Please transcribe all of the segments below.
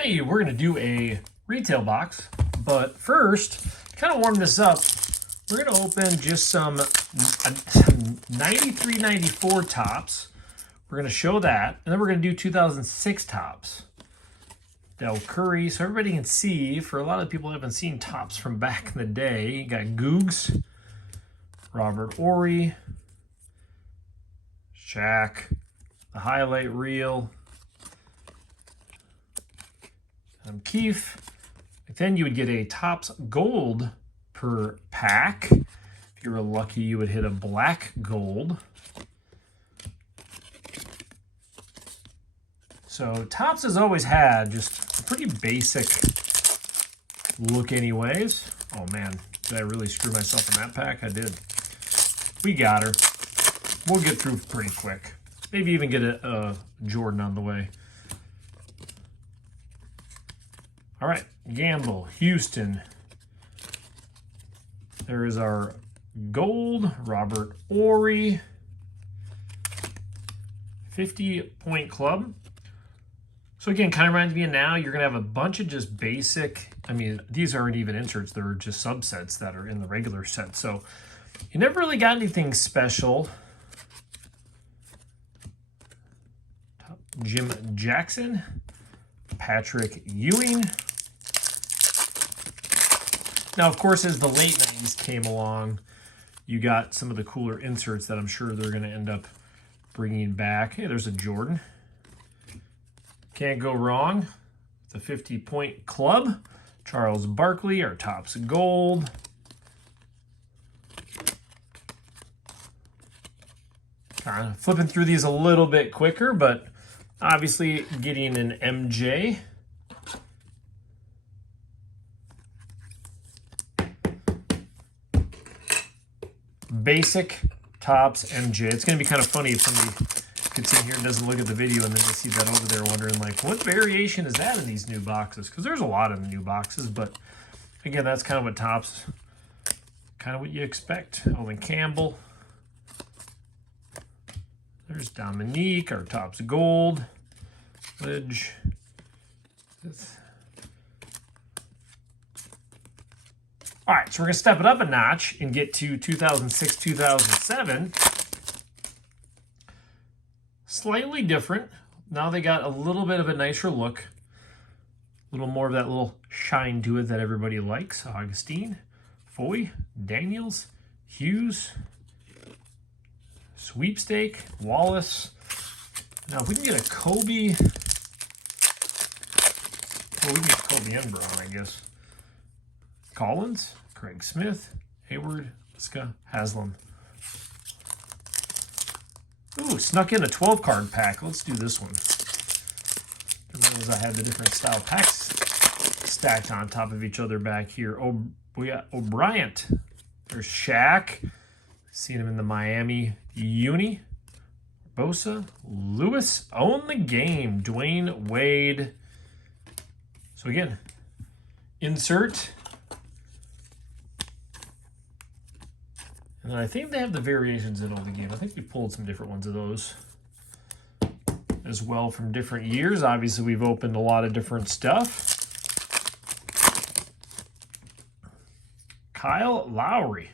Hey, we're going to do a retail box, but first, to kind of warm this up, we're going to open just some 93-94 tops. We're going to show that, and then we're going to do 2006 tops. Del Curry, so everybody can see. For a lot of people who haven't seen tops from back in the day, you got Googs, Robert Horry, Shaq, the highlight reel, Keefe. Then you would get a Topps gold per pack. If you were lucky, you would hit a black gold. So Topps has always had just a pretty basic look anyways. Oh man, did I really screw myself in that pack? I did. We got her. We'll get through pretty quick. Maybe even get a Jordan on the way. All right, Gamble, Houston. There is our gold, Robert Horry, 50-point club. So again, kind of reminds me of now, you're gonna have a bunch of just basic, I mean, these aren't even inserts, they're just subsets that are in the regular set. So you never really got anything special. Jim Jackson, Patrick Ewing. Now, of course, as the late 90s came along, you got some of the cooler inserts that I'm sure they're going to end up bringing back. Hey, there's a Jordan. Can't go wrong. The 50-point club. Charles Barkley, our Topps gold. Kind of flipping through these a little bit quicker, but obviously getting an MJ. Basic Topps MJ. It's going to be kind of funny if somebody gets in here and doesn't look at the video and then they see that over there wondering, like, what variation is that in these new boxes? Because there's a lot of new boxes, but again, that's kind of what Topps, kind of what you expect. Owen Campbell. There's Dominique, our Topps gold. Lidge. All right, so we're going to step it up a notch and get to 2006, 2007. Slightly different. Now they got a little bit of a nicer look. A little more of that little shine to it that everybody likes. Augustine, Foy, Daniels, Hughes, Sweepstake, Wallace. Now, if we can get a Kobe, well, we can get Kobe and Brown, I guess. Collins, Craig Smith, Hayward, Liska, Haslam. Ooh, snuck in a 12-card pack. Let's do this one. Didn't realize I had the different style packs stacked on top of each other back here. Oh, we got O'Brien. There's Shaq. Seen him in the Miami Uni. Bosa, Lewis, own the game. Dwayne Wade. So again, insert. And I think they have the variations in all the game. I think we pulled some different ones of those as well from different years. Obviously, we've opened a lot of different stuff. Kyle Lowry.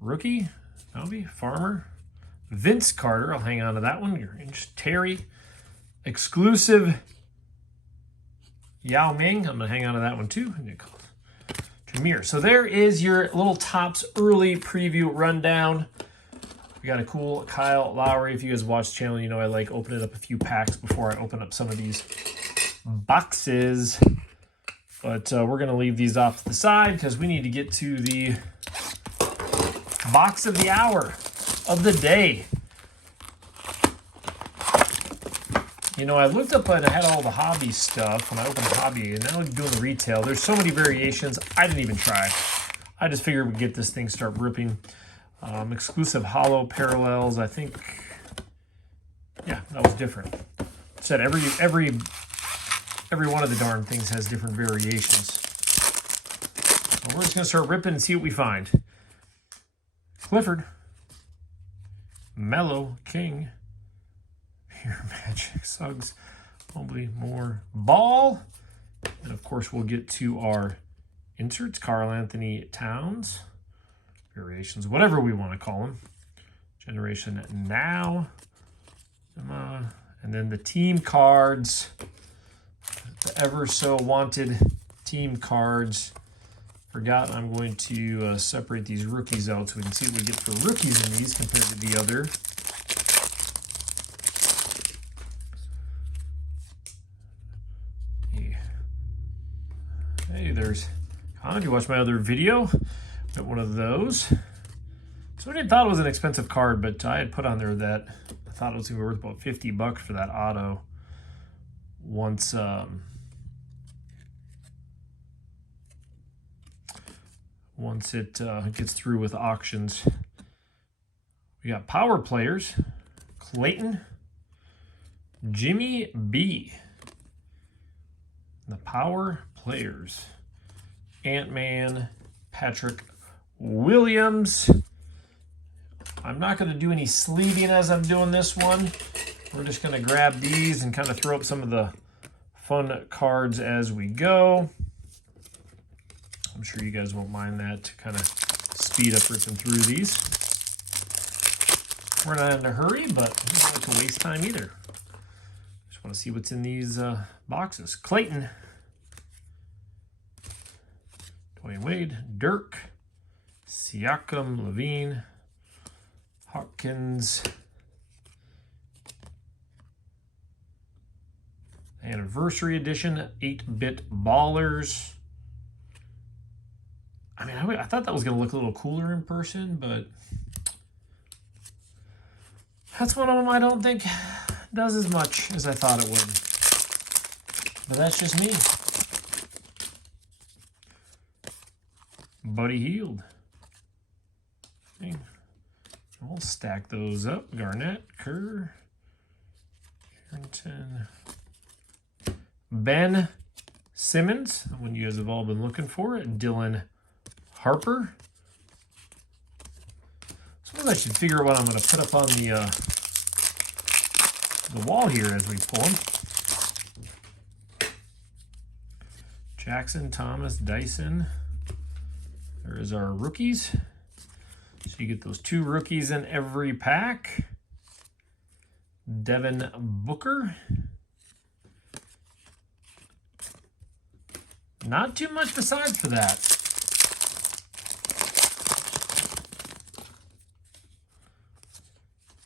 Rookie, Albie, Farmer. Vince Carter, I'll hang on to that one. Your inch Terry. Exclusive Yao Ming, I'm going to hang on to that one too. Jameer. So there is your little Topps early preview rundown. We got a cool Kyle Lowry. If you guys watch the channel, you know I like opening up a few packs before I open up some of these boxes. But we're going to leave these off to the side because we need to get to the box of the hour, of the day. You know, I looked up and I had all the hobby stuff when I opened hobby, and now I'm doing retail. There's so many variations. I didn't even try. I just figured we'd get this thing start ripping. Exclusive hollow parallels. I think, yeah, that was different. Said every one of the darn things has different variations. So we're just gonna start ripping and see what we find. Clifford, Mellow, King, Pure Magic, Suggs, Probably more ball. And of course, we'll get to our inserts, Karl Anthony Towns, variations, whatever we want to call them. Generation Now. And then the team cards, the ever so wanted team cards. Forgot I'm going to separate these rookies out so we can see what we get for rookies in these compared to the other. Hey, there's Con. You watched my other video. Got one of those. So I thought it was an expensive card, but I had put on there that I thought it was going to be worth about $50 for that auto once it gets through with auctions. We got power players, Clayton, Jimmy B. The power players, Ant-Man, Patrick Williams. I'm not going to do any sleeving as I'm doing this one. We're just going to grab these and kind of throw up some of the fun cards as we go. I'm sure you guys won't mind that to kind of speed up ripping through these. We're not in a hurry, but we don't like to waste time either. Just want to see what's in these boxes. Clayton, Dwayne Wade, Dirk, Siakam, Levine, Hawkins, Anniversary Edition, 8-bit Ballers. I mean, I thought that was going to look a little cooler in person, but that's one of them I don't think does as much as I thought it would. But that's just me. Buddy Hield. Okay. We'll stack those up. Garnett, Kerr, Harrington, Ben Simmons, one you guys have all been looking for. Dylan Harper. Suppose I should figure out what I'm going to put up on the wall here as we pull them. Jackson, Thomas, Dyson. There is our rookies. So you get those 2 rookies in every pack. Devin Booker. Not too much besides for that.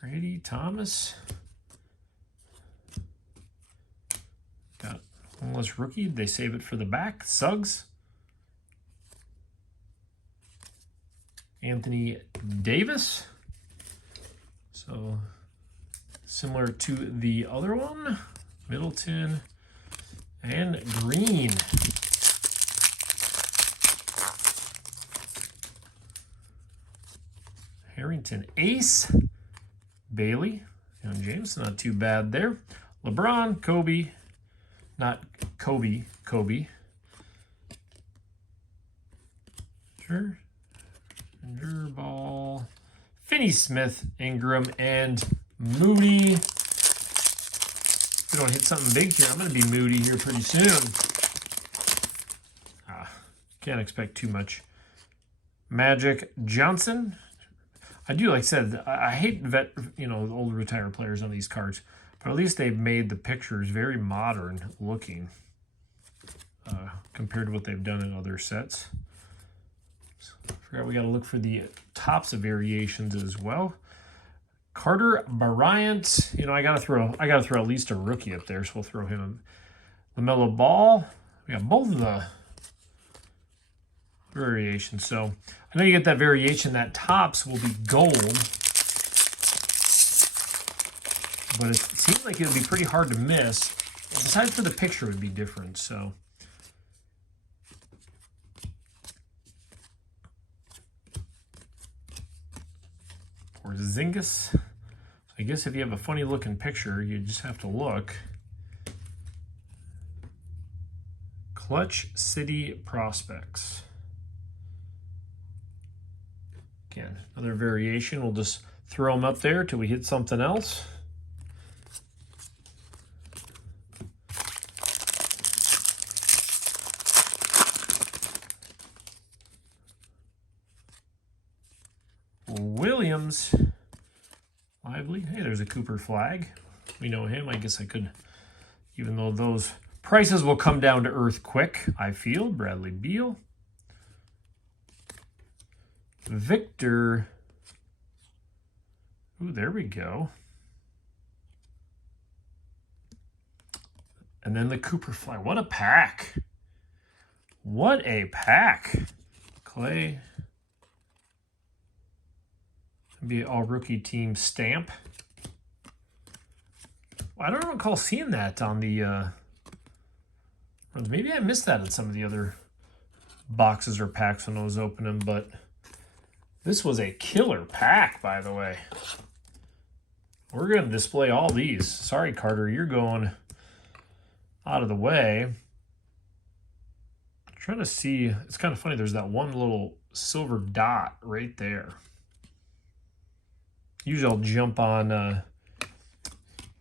Brady, Thomas. Got one less rookie. They save it for the back. Suggs. Anthony Davis. So similar to the other one. Middleton and Green. Harrington, Ace, Bailey, and James, not too bad there. LeBron, Kobe, not Kobe, Kobe. Sure. Ball, Finney Smith, Ingram, and Moody. If we don't hit something big here, I'm going to be Moody here pretty soon. Can't expect too much. Magic Johnson. I do, like I said, I hate the old retired players on these cards, but at least they've made the pictures very modern looking compared to what they've done in other sets. I forgot we got to look for the tops of variations as well. Carter Bryant, I gotta throw at least a rookie up there, so we'll throw him. LaMelo Ball. We got both of the variations. So I know you get that variation. That tops will be gold, but it seems like it would be pretty hard to miss. Besides for the picture, it would be different. So. Zingas. I guess if you have a funny looking picture, you just have to look. Clutch City Prospects. Again, another variation. We'll just throw them up there till we hit something else. Williams. Lively. Hey, there's a Cooper flag. We know him. I guess I could, even though those prices will come down to earth quick, I feel. Bradley Beal. Victor. Ooh, there we go. And then the Cooper flag. What a pack. What a pack. Clay. Be all rookie team stamp. I don't recall seeing that on the runs. Maybe I missed that in some of the other boxes or packs when I was opening, but this was a killer pack, by the way. We're going to display all these. Sorry, Carter, you're going out of the way. I'm trying to see. It's kind of funny. There's that one little silver dot right there. Usually I'll jump on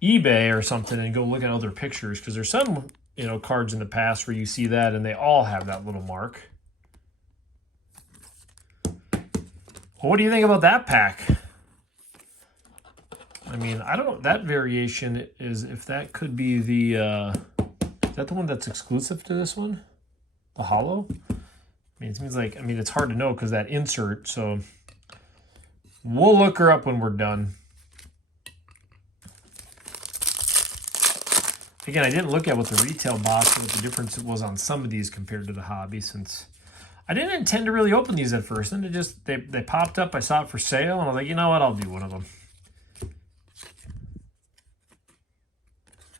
eBay or something and go look at other pictures, because there's some, cards in the past where you see that and they all have that little mark. Well, what do you think about that pack? I mean, I don't know. That variation is, if that could be the, is that the one that's exclusive to this one? The hollow? I mean, it seems like, it's hard to know because that insert, so we'll look her up when we're done. Again, I didn't look at what the retail box and what the difference was on some of these compared to the hobby, since I didn't intend to really open these at first. And they popped up. I saw it for sale, and I was like, you know what? I'll do one of them.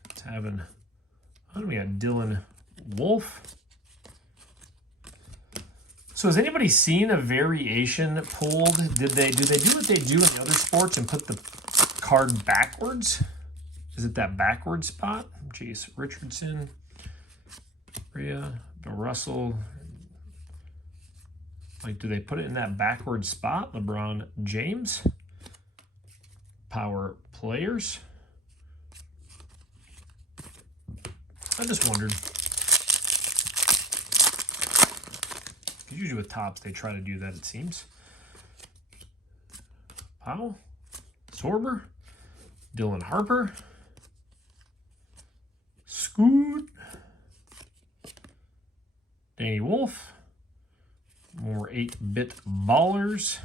It's having, we got Dylan Wolf. So has anybody seen a variation pulled? Do they do what they do in the other sports and put the card backwards? Is it that backward spot? Jace Richardson, Rhea, Bill Russell. Like, do they put it in that backward spot? LeBron James. Power players. I just wondered. Usually with Topps, they try to do that, it seems. Powell, Sorber, Dylan Harper, Scoot, Danny Wolf, more 8-bit ballers.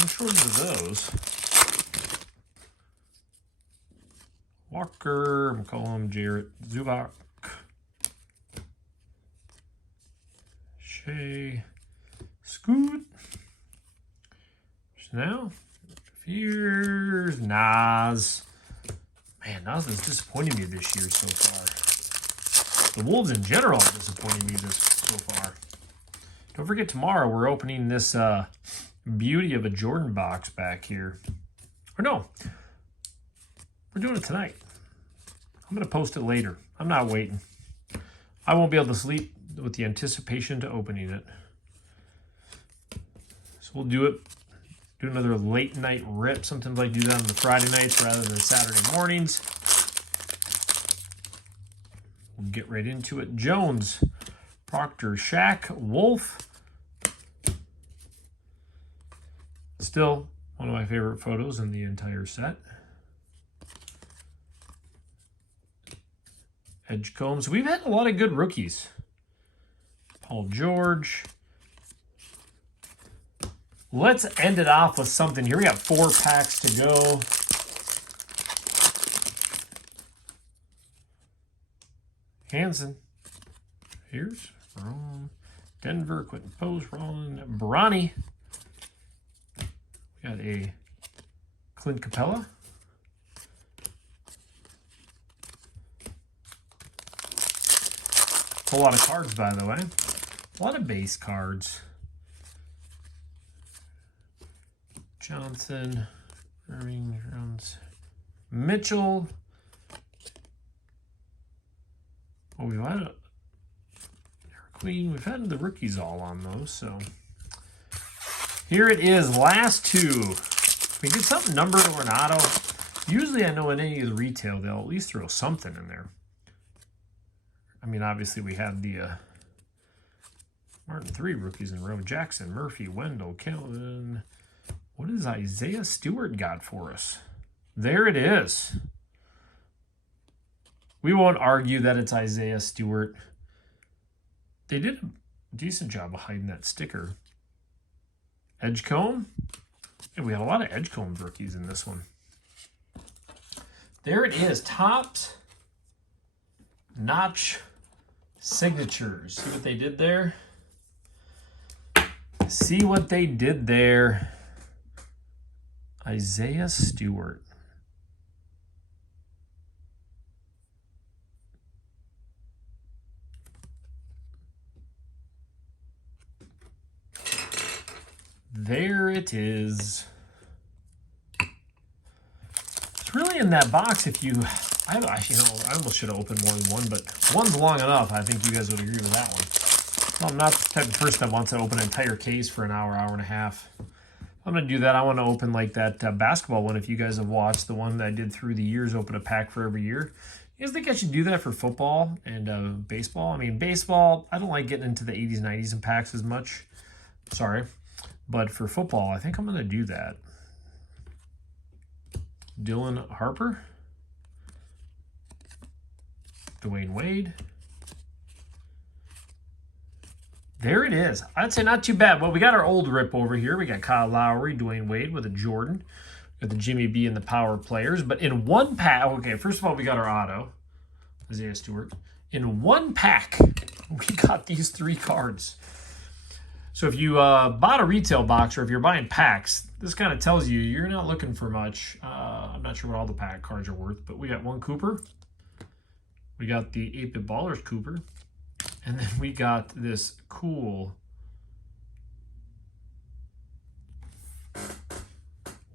No shortage of those. Walker, McCollum, Jarrett, Zubac, Shea, Scoot, Chanel, Fears, Nas. Man, Nas is disappointing me this year so far. The Wolves in general are disappointing me so far. Don't forget, tomorrow we're opening this beauty of a Jordan box back here. Or no, we're doing it tonight. I'm going to post it later. I'm not waiting. I won't be able to sleep with the anticipation to opening it. So we'll do it. Do another late night rip. Sometimes I do that on the Friday nights rather than Saturday mornings. We'll get right into it. Jones, Proctor, Shaq, Wolf. Still one of my favorite photos in the entire set. Edgecombe. So we've had a lot of good rookies. Paul George. Let's end it off with something here. We got 4 packs to go. Hansen. Here's from Denver. Quentin Post. Roland. Bronny. We got a Clint Capella. A lot of cards, by the way. A lot of base cards. Johnson, Irving, Jones, Mitchell. Oh, we've had Queen. We've had the rookies all on those. So here it is, last 2. We get something numbered or an auto. Usually, I know in any of the retail, they'll at least throw something in there. I mean, obviously, we have the Martin, 3 rookies in a row. Jackson, Murphy, Wendell, Kelvin. What does Isaiah Stewart got for us? There it is. We won't argue that it's Isaiah Stewart. They did a decent job of hiding that sticker. Edgecombe. Yeah, we had a lot of Edgecombe rookies in this one. There it is. Topps Notch Signatures. See what they did there? See what they did there. Isaiah Stewart. There it is. It's really in that box if you... I almost should have opened more than one, but one's long enough. I think you guys would agree with that one. Well, I'm not the type of person that wants to open an entire case for an hour, hour and a half. I'm going to do that. I want to open like that basketball one. If you guys have watched the one that I did through the years, open a pack for every year. You guys think I should do that for football and baseball? I mean, baseball, I don't like getting into the 80s, 90s in packs as much. Sorry. But for football, I think I'm going to do that. Dylan Harper. Dwayne Wade. There it is. I'd say not too bad. Well, we got our old rip over here. We got Kyle Lowry, Dwayne Wade with a Jordan. We got the Jimmy B and the Power Players. But in one pack, okay, first of all, we got our auto, Isaiah Stewart. In one pack, we got these 3 cards. So if you bought a retail box or if you're buying packs, this kind of tells you you're not looking for much. I'm not sure what all the pack cards are worth, but we got 1 Cooper. We got the 8-Bit Ballers Cooper. And then we got this cool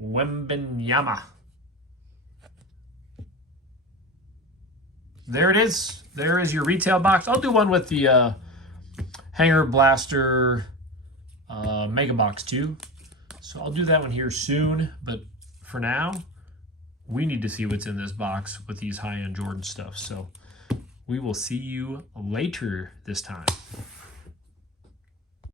Wembenyama. There it is. There is your retail box. I'll do one with the Hanger Blaster Mega Box too. So I'll do that one here soon. But for now, we need to see what's in this box with these high-end Jordan stuff. So we will see you later this time.